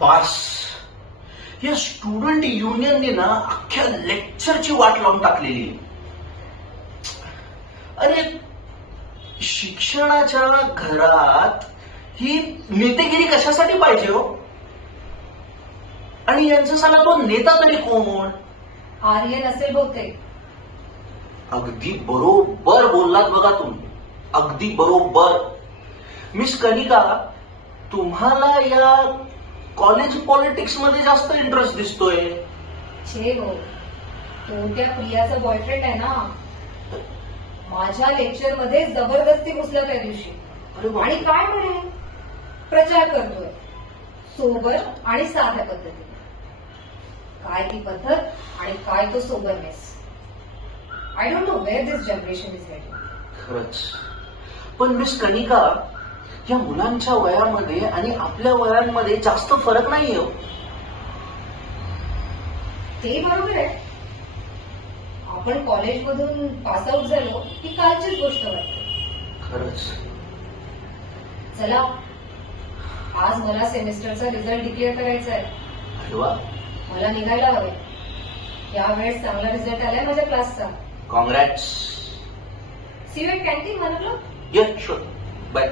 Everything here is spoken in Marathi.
बास, या स्टुडंट युनियनने ना अख्ख्या लेक्चरची वाट लावून टाकलेली. अरे शिक्षणाच्या घरात ही नेतेगिरी कशासाठी पाहिजे हो? आणि यांचा साला तो नेता तरी कोण? आर्यन असेल बहुतेक. अगदी बरोबर बोललात बघा तुम्ही, अगदी बरोबर. मिस कनिका, तुम्हाला या कॉलेज पॉलिटिक्स मध्ये जास्त इंटरेस्ट दिसतोय. छे हो, तो त्या प्रियाचा बॉयफ्रेंड आहे ना. माझ्या लेक्चर मध्ये जबरदस्ती घुसला त्या दिवशी. आणि काय म्हणे, प्रचार करतोय सोबर आणि साध्या पद्धतीने. काय ती पद्धत आणि काय तो soberness. I don't know where this generation is heading. खरंच. पण मिस कनिका, या मुलांच्या वयामध्ये आणि आपल्या वयांमध्ये जास्त फरक नाहीये हो. ते बरोबर आहे. आपण कॉलेजमधून पासआउट झालो ही कालचीच गोष्ट वाटते. खरंच. चला, आज मला सेमिस्टरचा रिझल्ट डिक्लेअर करायचा आहे. अरे वा, मला निघायला हवे. यावेळेस चांगला रिझल्ट आलाय माझ्या क्लासचा. Congrats. See you at canteen. म्हणलं ये शुअर. बाय.